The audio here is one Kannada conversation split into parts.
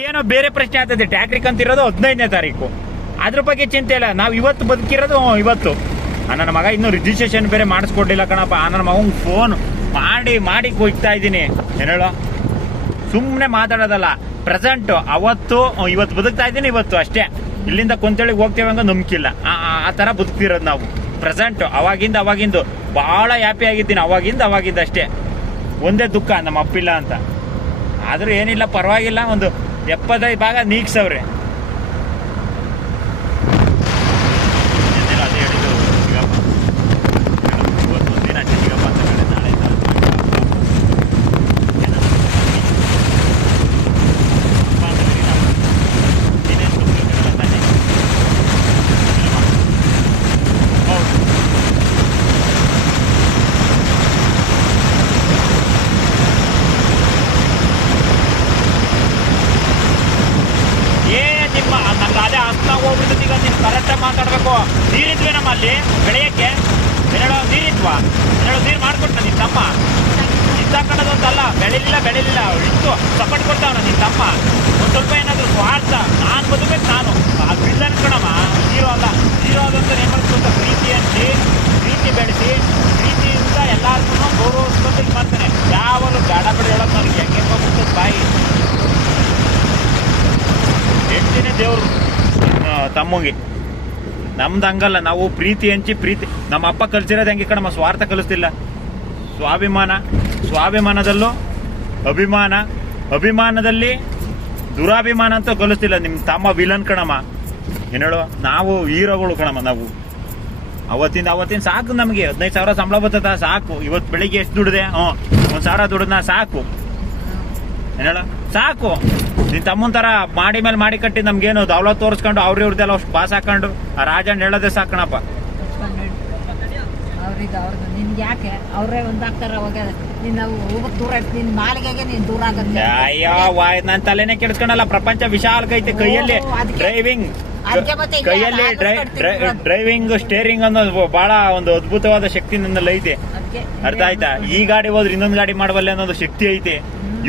ಏನೋ ಬೇರೆ ಪ್ರಶ್ನೆ ಆಗ್ತದೆ. ಟ್ಯಾಕ್ರಿಕ್ ಅಂತ ಇರೋದು 15ನೇ ತಾರೀಕು. ಅದ್ರ ಬಗ್ಗೆ ಚಿಂತೆ ಇಲ್ಲ. ನಾವು ಇವತ್ತು ಬದುಕಿರೋದು ಇವತ್ತು. ನನ್ನ ಮಗ ಇನ್ನೂ ರಿಜಿಸ್ಟ್ರೇಷನ್ ಬೇರೆ ಮಾಡಿಸ್ಕೊಡ್ಲಿಲ್ಲ ಕಣಪ್ಪ. ನನ್ನ ಮಗಂಗೆ ಫೋನ್ ಮಾಡಿ ಹೋಗ್ತಾ ಇದ್ದೀನಿ. ಏನು ಹೇಳೋ, ಸುಮ್ಮನೆ ಮಾತಾಡೋದಲ್ಲ. ಪ್ರೆಸೆಂಟ್ ಅವತ್ತು ಇವತ್ತು ಬದುಕ್ತಾ ಇದ್ದೀನಿ, ಇವತ್ತು ಅಷ್ಟೇ. ಇಲ್ಲಿಂದ ಕೊಂತಳಿಗೆ ಹೋಗ್ತೇವೆ ಹಂಗ ನಂಬಿಕಿಲ್ಲ. ಆ ಥರ ಬದುಕ್ತಿರೋದು ನಾವು. ಪ್ರೆಸೆಂಟ್ ಅವಾಗಿಂದು ಭಾಳ ಹ್ಯಾಪಿ ಆಗಿದ್ದೀನಿ. ಅವಾಗಿಂದ ಅಷ್ಟೇ. ಒಂದೇ ದುಃಖ, ನಮ್ಮ ಅಪ್ಪಿಲ್ಲ ಅಂತ. ಆದರೂ ಏನಿಲ್ಲ, ಪರವಾಗಿಲ್ಲ. ಒಂದು 75 ಭಾಗ ನೀಗ್ಸವ್ರೆ. ಅದೇ ಹೇಳಿದ್ದು ಸಿಗಪ್ಪ, ಇವತ್ತು ದಿನ ಅಷ್ಟೇ ಸಿಗಪ್ಪ ಅಂತ ಹೇಳಿ. ನಾಳೆ ನಂಗೆ ಅದೇ ಅರ್ಥ ಹೋಗ್ಬಿಡ್ತದೆ. ಈಗ ನೀನು ಕರೆಕ್ಟಾಗಿ ಮಾತಾಡಬೇಕು. ನೀರಿದ್ವಿ ನಮ್ಮ ಅಲ್ಲಿ ಬೆಳೆಯೋಕ್ಕೆ. ಏನೇಳೋ ನೀರಿದ್ವಾ? ನೀರು ಮಾಡಿಕೊಟ್ಟ ನಿನ್ನ ತಮ್ಮ. ನಿಂತಾಕಣೋದು ಅಂತಲ್ಲ, ಬೆಳಿಲಿಲ್ಲ ಇಷ್ಟು ಸಪೋರ್ಟ್ ಕೊಡ್ತಾವನ ನಿನ್ನ ತಮ್ಮ. ಒಂದು ಸ್ವಲ್ಪ ಏನಾದರೂ ಸ್ವಾರ್ಥ, ನಾನು ಬದುಕಬೇಕು ನಾನು. ಆ ಬಿಲ್ ಅನ್ಕೊಳಮ್ಮ, ಜೀರೋ ಅಲ್ಲ. ಜೀರೋ ಅದಂತ ಏನು ಮಾಡ್ಕೊಂಡು ಪ್ರೀತಿ ಬೆಳೆಸಿ, ಪ್ರೀತಿಯಿಂದ ಎಲ್ಲರಿಗೂ ಗೌರವಿಸ್ಕೊಂಡು ಇದು ಮಾಡ್ತಾನೆ. ಯಾವಾಗಲೂ ಬೇಡ ಹೇಳೋದು ನನಗೆ ಹೆಂಗೆ ಹೋಗ್ಬಿಡ್ತದೆ ಬಾಯಿ. ಹೆಂಡ್ತಿನೇ ದೇವರು ತಮ್ಮಂಗೆ. ನಮ್ದು ಹಂಗಲ್ಲ. ನಾವು ಪ್ರೀತಿ ಪ್ರೀತಿ ನಮ್ಮ ಅಪ್ಪ ಕಲಿಸಿರೋದು ಹೆಂಗೆ ಕಣಮ್ಮ, ಸ್ವಾರ್ಥ ಕಲಿಸ್ತಿಲ್ಲ. ಸ್ವಾಭಿಮಾನದಲ್ಲೂ ಅಭಿಮಾನದಲ್ಲಿ ದುರಾಭಿಮಾನ ಅಂತ ಕಲಿಸ್ತಿಲ್ಲ. ನಿಮ್ಮ ತಮ್ಮ ವಿಲನ್ ಕಣಮ್ಮ. ಏನು ಹೇಳೋ, ನಾವು ಹೀರೋಗಳು ಕಣಮ್ಮ. ನಾವು ಅವತ್ತಿನ ಸಾಕು. ನಮಗೆ 15,000 ಸಂಬಳ ಬರ್ತದ ಸಾಕು. ಇವತ್ತು ಬೆಳಿಗ್ಗೆ ಎಷ್ಟು ದುಡ್ದೆ? 1,000 ದುಡ್ದನ ಸಾಕು. ಏನು ಹೇಳೋ, ಸಾಕು. ನಿನ್ನ ತಮ್ಮನ ಥರ ಮಾಡಿ ಕಟ್ಟಿ ನಮ್ಗೇನು ದೌಲತ್ ತೋರಿಸ್ಕೊಂಡು ಇವ್ರದ್ದೆಲ್ಲ ಅಷ್ಟು ಪಾಸ್ ಹಾಕೊಂಡು ಆ ರಾಜಣ್ಣ ಹೇಳೋದೇ ಸಾಕಣಪ್ಪ. ನಿನ್ಗೆ ಯಾಕೆ ಅವರೇ ಒಂದಾಗ್ತಾರ? ಅವಾಗ ದೂರ ನಿನ್ ಮಾಲಿಗೆಗೆ ನೀನ್ ದೂರ ಆಗತ್ತೆ. ಅಯ್ಯೋ ನನ್ನ ತಲೆನೇ ಕೆಡಿಸ್ಕೊಂಡಲ್ಲ. ಪ್ರಪಂಚ ವಿಶಾಲಕೈತೆ. ಕೈಯಲ್ಲಿ ಡ್ರೈವಿಂಗ್ ಸ್ಟೇರಿಂಗ್ ಅನ್ನೋದು ಬಹಳ ಒಂದು ಅದ್ಭುತವಾದ ಶಕ್ತಿ ನನ್ನಲ್ಲಿ ಐತೆ. ಅರ್ಥ ಆಯ್ತಾ? ಈ ಗಾಡಿ ಹೋದ್ರೆ ಇನ್ನೊಂದು ಗಾಡಿ ಮಾಡಬಲ್ಲೆ ಅನ್ನೋದು ಶಕ್ತಿ ಐತೆ,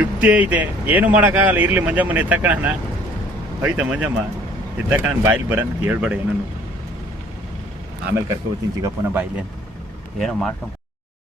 ಯುಕ್ತಿ ಐತೆ. ಏನು ಮಾಡೋಕ್ಕಾಗಲ್ಲ. ಇರ್ಲಿ ಮಂಜಮ್ಮನ ಎತ್ತಕಣ ಐತೆ. ಮಂಜಮ್ಮ ಎತ್ತಕಣ ಬಾಯಿಲಿ ಬರೋಂತ ಹೇಳ್ಬೇಡ ಏನೂ. ಆಮೇಲೆ ಕರ್ಕೊಬತ್ತೀನಿ ಚಿಕ್ಕಪ್ಪನ ಬಾಯಿಲಿ ಅಂತ ಏನೋ ಮಾಡ್ಕೊಂಡು